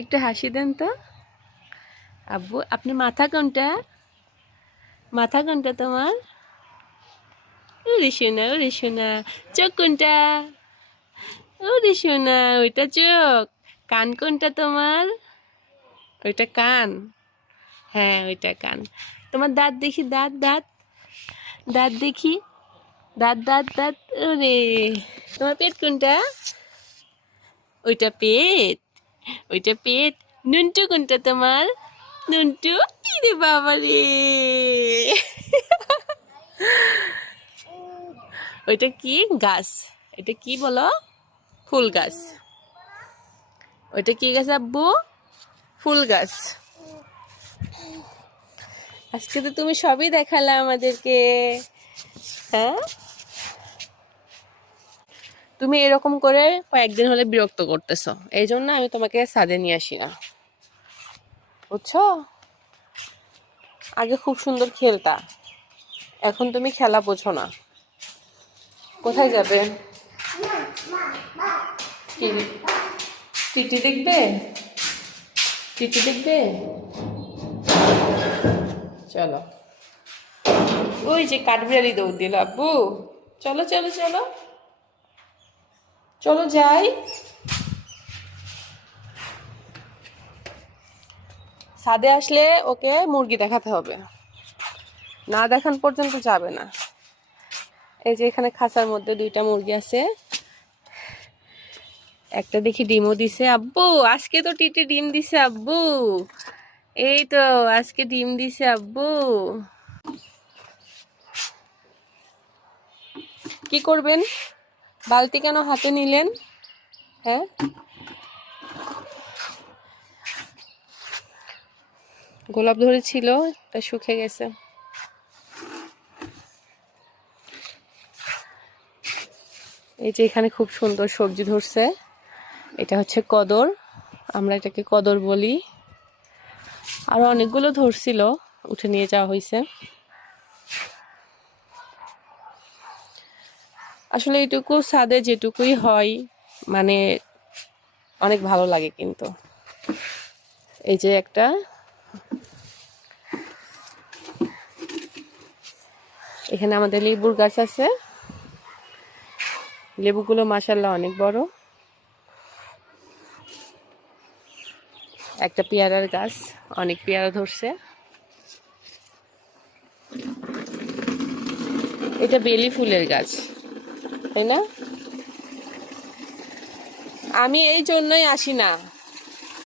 একটু হাসি দেন তো। আব্বু আপনি মাথা কোনটা? মাথা কোনটা তোমার? ওরে সোনা, ওরে সোনা। চোখ কোনটা? ওরে সোনা, ওইটা চোখ। কান কোনটা তোমার? ওইটা কান। হ্যাঁ ওইটা কান। তোমার দাঁত দেখি, দাঁত দাঁত দাঁত দেখি, দাঁত দাঁত দাঁত। ওরে, তোমার পেট কোনটা? ওইটা পেট, ওইটা পেট। নুনটু কোনটা তোমার? নুনটু। ইরে বাবা রে, ওইটা কি গাছ? এটা কি বলো? ফুল গাছ। ওইটা কি গাছ আব্বু? ফুল গাছ। আজকে তো তুমি সবই দেখালা আমাদেরকে। হ্যাঁ, তুমি এরকম করে কয়েকদিন হলে বিরক্ত করতেছো, এই জন্য আমি তোমাকে ছাদে নিয়ে আসি না, বুঝছো? আগে খুব সুন্দর খেলতা, এখন তুমি খেলা বোঝো না। কোথায় যাবে? টিটি দেখবে? টিটি দেখবে? চলো, ওই যে কাঠবিড়ালি দৌড় দিল আব্বু। চলো চলো চলো চলো যাই। ছাদে আসলে ওকে মুরগি দেখাতে হবে, না দেখান পর্যন্ত যাবে না। এই যে এখানে খাঁচার মধ্যে 2টা মুরগি আছে, একটা দেখি ডিমও দিছে আব্বু। আজকে তো টিটি ডিম দিছে আব্বু, এই তো আজকে ডিম দিছে আব্বু। কি করবেন? বালতি কেন হাতে নিলেন? হ্যাঁ, গোলাপ ধরেছিল, তা শুকিয়ে গেছে। এই যে এখানে খুব সুন্দর সবজি ধরছে, এটা হচ্ছে কদর, আমরা এটাকে কদর বলি। আরো অনেকগুলো ধরছিল, উঠে নিয়ে যাওয়া হয়েছে। আসলে এইটুকু ছাদে যেটুকুই হয় মানে অনেক ভালো লাগে। কিন্তু এই যে একটা, এখানে আমাদের লেবুর গাছ আছে, লেবুগুলো মাশাআল্লাহ অনেক বড়। একটা পেয়ারার গাছ, অনেক পেয়ারা ধরছে। এটা বেলি ফুলের গাছ, তাই না? আমি এই জন্যই আসি না,